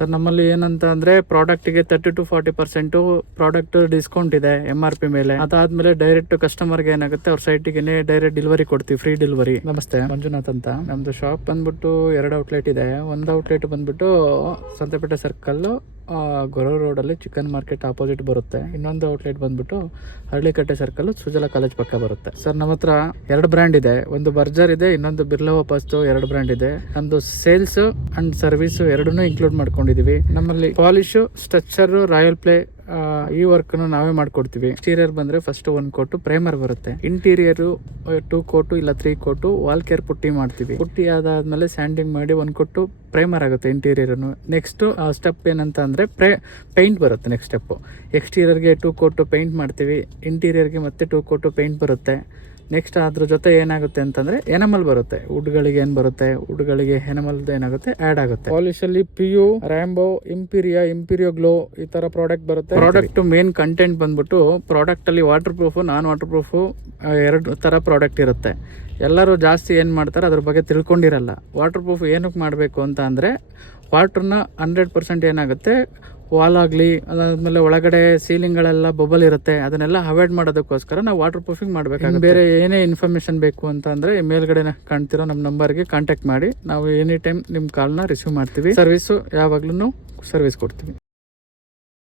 Sir ನಮ್ಮಲ್ಲಿ ಏನಂತ ಅಂದ್ರೆ ಪ್ರಾಡಕ್ಟ್ಗೆ 30-40% ಪ್ರಾಡಕ್ಟ್ ಡಿಸ್ಕೌಂಟ್ ಇದೆ MRP ಮೇಲೆ. ಅದಾದ್ಮೇಲೆ ಡೈರೆಕ್ಟ್ ಕಸ್ಟಮರ್ಗೆ ಏನಾಗುತ್ತೆ ಅವ್ರ ಸೈಟಿಗೆ ಡೈರೆಕ್ಟ್ ಡೆಲಿವರಿ ಕೊಡ್ತೀವಿ, ಫ್ರೀ ಡೆಲಿವರಿ. ನಮಸ್ತೆ, ಮಂಜುನಾಥ್ ಅಂತ. ನಮ್ದು ಶಾಪ್ ಬಂದ್ಬಿಟ್ಟು 2 ಔಟ್ಲೆಟ್ ಇದೆ. ಒಂದು ಔಟ್ಲೆಟ್ ಬಂದ್ಬಿಟ್ಟು ಸಂತೆಪೇಟೆ ಸರ್ಕಲ್ ಗೊರೂರು ರೋಡಲ್ಲಿ ಚಿಕನ್ ಮಾರ್ಕೆಟ್ ಆಪೋಸಿಟ್ ಬರುತ್ತೆ. ಇನ್ನೊಂದು ಔಟ್ಲೆಟ್ ಬಂದ್ಬಿಟ್ಟು ಹಳ್ಳಿಕಟ್ಟೆ ಸರ್ಕಲ್ ಸುಜಲಾ ಕಾಲೇಜ್ ಪಕ್ಕ ಬರುತ್ತೆ. ಸರ್ ನಮ್ಮ ಹತ್ರ 2 ಬ್ರ್ಯಾಂಡ್ ಇದೆ. ಒಂದು ಬರ್ಜರ್ ಇದೆ, ಇನ್ನೊಂದು ಬಿರ್ಲಾ ವಾಪಸ್ತು. 2 ಬ್ರ್ಯಾಂಡ್ ಇದೆ. ನಮ್ದು ಸೇಲ್ಸ್ ಅಂಡ್ ಸರ್ವಿಸ್ ಎರಡನ್ನೂ ಇನ್ಕ್ಲೂಡ್ ಮಾಡ್ಕೊಂಡಿದೀವಿ. ನಮ್ಮಲ್ಲಿ ಪಾಲಿಶ್, ಸ್ಟ್ರಕ್ಚರ್, ರಾಯಲ್ ಪ್ಲೇ ಈ ವರ್ಕ್ ನಾವೇ ಮಾಡ್ಕೊಡ್ತೀವಿ. ಎಕ್ಸ್ಟೀರಿಯರ್ ಬಂದ್ರೆ ಫಸ್ಟ್ 1 ಕೋಟ್ ಪ್ರೈಮರ್ ಬರುತ್ತೆ. ಇಂಟೀರಿಯರ್ 2 ಕೋಟು ಇಲ್ಲ 3 ಕೋಟು ವಾಲ್ ಕೇರ್ ಪುಟ್ಟಿ ಮಾಡ್ತೀವಿ. ಪುಟ್ಟಿ ಆದಾದ್ಮೇಲೆ ಸ್ಯಾಂಡಿಂಗ್ ಮಾಡಿ 1 ಕೋಟು ಪ್ರೈಮರ್ ಆಗುತ್ತೆ ಇಂಟೀರಿಯರ್. ನೆಕ್ಸ್ಟ್ ಸ್ಟೆಪ್ ಏನಂತ ಅಂದ್ರೆ ಪೇಂಟ್ ಬರುತ್ತೆ. ನೆಕ್ಸ್ಟ್ ಸ್ಟೆಪ್ ಎಕ್ಸ್ಟೀರಿಯರ್ಗೆ 2 ಕೋಟು ಪೇಂಟ್ ಮಾಡ್ತೀವಿ. ಇಂಟೀರಿಯರ್ಗೆ ಮತ್ತೆ 2 ಕೋಟು ಪೇಂಟ್ ಬರುತ್ತೆ. ನೆಕ್ಸ್ಟ್ ಅದ್ರ ಜೊತೆ ಏನಾಗುತ್ತೆ ಅಂತಂದ್ರೆ ಎನಮಲ್ ಬರುತ್ತೆ. ವುಡ್ಗಳಿಗೆ ಏನ್ ಬರುತ್ತೆ, ವುಡ್ಗಳಿಗೆ ಎನಮಲ್ ಏನಾಗುತ್ತೆ ಆಡ್ ಆಗುತ್ತೆ. ಪಾಲಿಶ್ ಅಲ್ಲಿ PU, ರ್ಯಾಂಬೋ, ಇಂಪೀರಿಯೋ ಗ್ಲೋ ಈ ತರ ಪ್ರಾಡಕ್ಟ್ ಬರುತ್ತೆ. ಪ್ರಾಡಕ್ಟ್ ಮೇನ್ ಕಂಟೆಂಟ್ ಬಂದ್ಬಿಟ್ಟು ಪ್ರಾಡಕ್ಟ್ ಅಲ್ಲಿ ವಾಟರ್ ಪ್ರೂಫ್, ನಾನ್ ವಾಟರ್ ಪ್ರೂಫ್ 2 ತರ ಪ್ರಾಡಕ್ಟ್ ಇರುತ್ತೆ. ಎಲ್ಲರೂ ಜಾಸ್ತಿ ಏನು ಮಾಡ್ತಾರೆ ಅದ್ರ ಬಗ್ಗೆ ತಿಳ್ಕೊಂಡಿರಲ್ಲ. ವಾಟರ್ ಪ್ರೂಫ್ ಏನಕ್ಕೆ ಮಾಡಬೇಕು ಅಂತ ಅಂದರೆ ವಾಟ್ರನ್ನ 100% ಏನಾಗುತ್ತೆ ವಾಲ್ ಆಗಲಿ, ಅದಾದಮೇಲೆ ಒಳಗಡೆ ಸೀಲಿಂಗ್ಗಳೆಲ್ಲ ಬಬಲ್ ಇರುತ್ತೆ, ಅದನ್ನೆಲ್ಲ ಅವಾಯ್ಡ್ ಮಾಡೋದಕ್ಕೋಸ್ಕರ ನಾವು ವಾಟರ್ ಪ್ರೂಫಿಂಗ್ ಮಾಡಬೇಕಾಗುತ್ತೆ. ಬೇರೆ ಏನೇ ಇನ್ಫಾರ್ಮೇಷನ್ ಬೇಕು ಅಂತ ಅಂದರೆ ಮೇಲ್ಗಡೆ ಕಾಣ್ತಿರೋ ನಮ್ಮ ನಂಬರ್ಗೆ ಕಾಂಟ್ಯಾಕ್ಟ್ ಮಾಡಿ. ನಾವು ಎನಿ ಟೈಮ್ ನಿಮ್ಮ ಕಾಲ್ನ ರಿಸೀವ್ ಮಾಡ್ತೀವಿ. ಸರ್ವಿಸು ಯಾವಾಗ್ಲೂ ಸರ್ವಿಸ್ ಕೊಡ್ತೀವಿ.